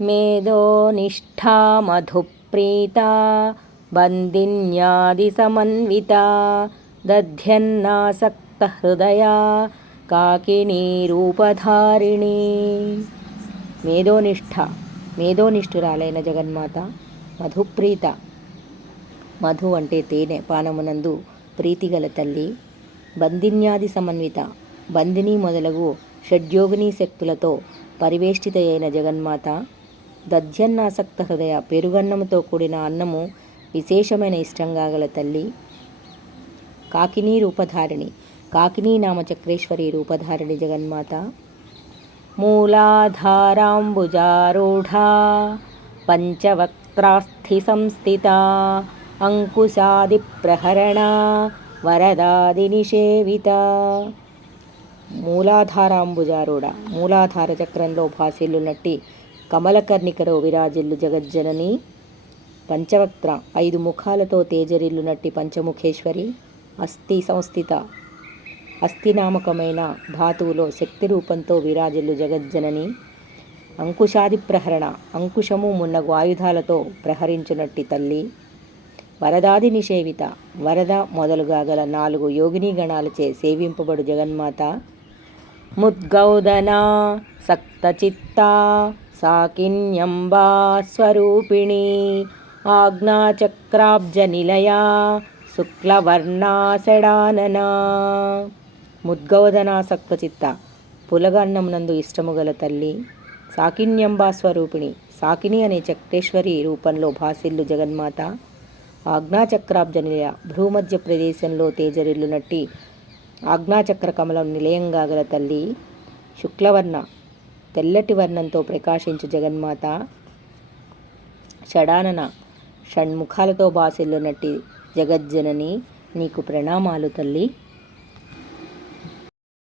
మేధోనిష్ఠా మధుప్రీతా బందిన్యాదిసమన్వితా దధ్యన్నాసక్తహృదయా కాకినీ రూపధారిణి మేధోనిష్ఠ మేధోనిష్ఠురాలైన జగన్మాత మధుప్రీత మధు అంటే తేనె పానమునందు ప్రీతిగల తల్లి బందిన్యాది సమన్విత బందిని మొదలగు షడ్యోగిని శక్తులతో పరివేష్టిత అయిన జగన్మాత దధ్యన్నాసక్త హృదయ పెరుగన్నముతో కూడిన అన్నము విశేషమైన ఇష్టంగా గల తల్లి. కాకినీ రూపధారిణి. కాకినీ నామ చక్రేశ్వరి రూపధారిణి జగన్మాత. మూలాధారాంబుజారూఢా పంచవక్త్రాస్థి సంస్థిత అంకుశాది ప్రహరణ వరదాది నిషేవిత మూలాధారాంబుజారూఢ. మూలాధార చక్రంలో భాసిల్లునట్టి కమలకర్ణికరో విరాజిల్లు జగజ్జనని. పంచవక్త్ర ఐదు ముఖాలతో తేజరిల్లునట్టి పంచముఖేశ్వరి. అస్థి సంస్థిత అస్థినామకమైన ధాతువులో శక్తి రూపంతో విరాజిల్లు జగజ్జనని. అంకుశాది ప్రహరణ అంకుశము మున్నగు ఆయుధాలతో ప్రహరించునట్టి తల్లి. వరదాది నిషేవిత వరద మొదలుగా గల నాలుగు యోగిని గణాలచే సేవింపబడు జగన్మాత. ముద్గౌదనా సక్తచిత్తా సాకిన్యంబా స్వరూపిణి ఆజ్ఞాచక్రాబ్జనిలయా శుక్లవర్ణాసడాననా ముద్గౌదనాసక్తచిత్త పులగన్నమునందు ఇష్టము గల తల్లి సాకిన్యంబా స్వరూపిణి సాకిని అనే చక్రేశ్వరి రూపంలో భాసిల్లు జగన్మాత ఆజ్ఞాచక్రాబ్జనిలయ భూమధ్య ప్రదేశంలో తేజరిల్లునట్టి ఆజ్ఞాచక్ర కమలం నిలయంగా గల తల్లి శుక్లవర్ణ తెల్లటి వర్ణంతో ప్రకాశించు జగన్మాత. షడానన షణ్ముఖాలతో బాసిల్లునట్టి జగజ్జనని నీకు ప్రణామాలు తల్లి.